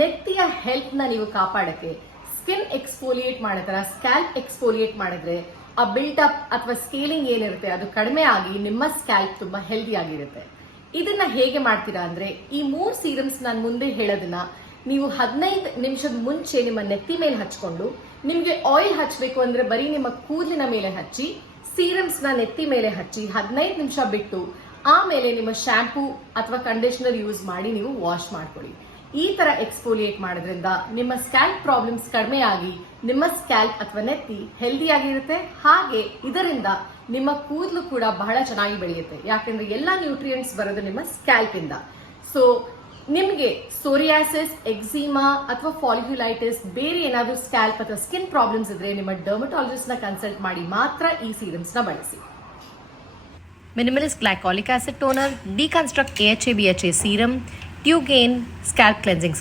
ನೆತ್ತಿಯ health ನ ನೀವು ಕಾಪಾಡಕ್ಕೆ skin exfoliate ಮಾಡಿದ್ರ ಸ್ಕ್ಯಾಲ್ಪ್ ಎಕ್ಸ್ಫೋಲಿಯೇಟ್ ಮಾಡಿದ್ರೆ ಆ ಬಿಲ್ಟಪ್ ಅಥವಾ ಸ್ಕೇಲಿಂಗ್ ಏನಿರುತ್ತೆ ಅದು ಕಡಿಮೆ ಆಗಿ ನಿಮ್ಮ ಸ್ಕ್ಯಾಲ್ಪ್ ತುಂಬಾ ಹೆಲ್ದಿ ಆಗಿರುತ್ತೆ. ಇದನ್ನ ಹೇಗೆ ಮಾಡ್ತೀರಾ ಅಂದ್ರೆ ಈ 3 ಸೀರಮ್ಸ್ ನಾನು ಮುಂದೆ ಹೇಳೋದನ್ನ ನೀವು 15 ನಿಮಿಷದ ಮುಂಚೆ ನಿಮ್ಮ ನೆತ್ತಿ ಮೇಲೆ ಹಚ್ಕೊಂಡು, ನಿಮ್ಗೆ ಆಯಿಲ್ ಹಚ್ಚಬೇಕು ಅಂದ್ರೆ ಬರೀ ನಿಮ್ಮ ಕೂದಲಿನ ಮೇಲೆ ಹಚ್ಚಿ, ಸೀರಮ್ಸ್ ನ ನೆತ್ತಿ ಮೇಲೆ ಹಚ್ಚಿ 15 ನಿಮಿಷ ಬಿಟ್ಟು ಆಮೇಲೆ ನಿಮ್ಮ ಶಾಂಪೂ ಅಥವಾ ಕಂಡೀಷನರ್ ಯೂಸ್ ಮಾಡಿ ನೀವು ವಾಶ್ ಮಾಡ್ಕೊಳ್ಳಿ. ಈ ತರ ಎಕ್ಸ್ಫೋಲಿಯೇಟ್ ಮಾಡೋದ್ರಿಂದ ನಿಮ್ಮ ಸ್ಕ್ಯಾಲ್ಪ್ ಪ್ರಾಬ್ಲಮ್ಸ್ ಕಡಿಮೆ ಆಗಿ ನಿಮ್ಮ ಸ್ಕ್ಯಾಲ್ಪ್ ಅಥವಾ ನೆತ್ತಿ ಹೆಲ್ದಿ ಆಗಿರುತ್ತೆ. ಹಾಗೆ ಇದರಿಂದ ನಿಮ್ಮ ಕೂದಲು ಕೂಡ ಬಹಳ ಚೆನ್ನಾಗಿ ಬೆಳೆಯುತ್ತೆ. ಯಾಕಂದ್ರೆ ಎಲ್ಲಾ ನ್ಯೂಟ್ರಿಯೆಂಟ್ಸ್ ಬರೋದು ನಿಮ್ಮ ಸ್ಕ್ಯಾಲ್ಪ್ ಇಂದ. ಸೊ ನಿಮ್ಗೆ ಸೋರಿಯಾಸಿಸ್, ಎಕ್ಸಿಮಾ ಅಥವಾ ಫಾಲಿಕ್ಯುಲೈಟಿಸ್, ಬೇರೆ ಏನಾದ್ರೂ ಸ್ಕ್ಯಾಲ್ಪ್ ಅಥವಾ ಸ್ಕಿನ್ ಪ್ರಾಬ್ಲಮ್ಸ್ ಇದ್ರೆ ನಿಮ್ಮ ಡರ್ಮಟಾಲಜಿಸ್ಟ್ ನ ಕನ್ಸಲ್ಟ್ ಮಾಡಿ ಮಾತ್ರ ಈ ಸೀರಮ್ಸ್ ನ ಬಳಸಿ. Minimalist Glycolic Acid Toner, Deconstruct AHA BHA Serum, Tugain Scalp Cleansing